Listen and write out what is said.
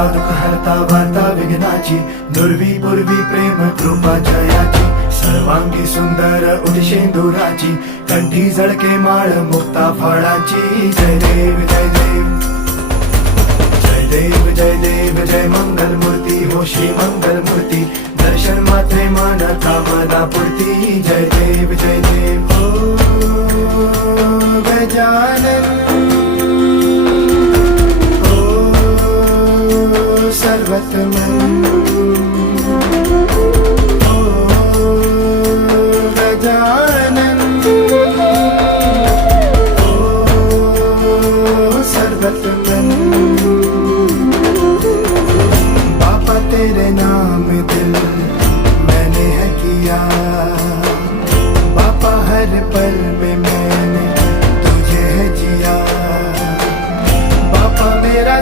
हरता दुःख हरता वार्ता विघ्नाची, दुर्वी पूर्वी प्रेम कृपा जयाची, सर्वांगी सुंदर उदिशेंदुराची, कंठी झळके माळ मुक्ता फळाची. जय देव जय देव जय देव जय देव जय मंगल मूर्ती हो श्री मंगल मूर्ती, दर्शन मात्रे मन कामना पूर्ती. जय देव जय देव हो गजानन हो सर्वतमन.